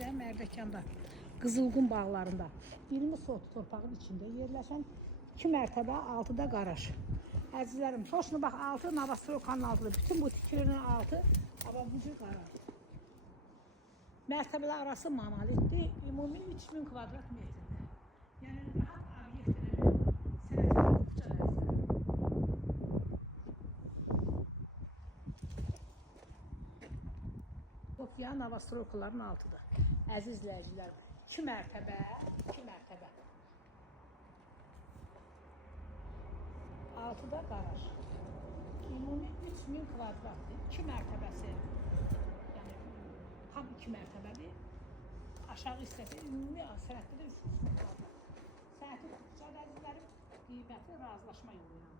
sizə Mərdəkanda, Qızılqum bağlarında 20 sot torpağın içində yerləşən 2 mərtəbə 6-da qaraj. Əzizlərim, xoşunu bax 6 Novostroykanın altıdır. Bütün bu tikilinin altı amma bu cür qaraj. Mərtəbələr arası monolitdir. Ümumi 3000 kvadrat metrdir. Yəni rahat obyektlərin sənətini oxuca Sofya Novostroykaların altıdır. Əziz izləyicilər, 2 mərtəbə, 2 mərtəbə. 6-da qaraj. Ümumi 3000 kvadratdır. 2 mərtəbəsi. Yəni tam 2 mərtəbədir. Aşağı hissəsi ümumi sənətdə də 3000 kvadrat. Sənəti oxuca əzizlərim, qiyməti razılaşma yolu ilə.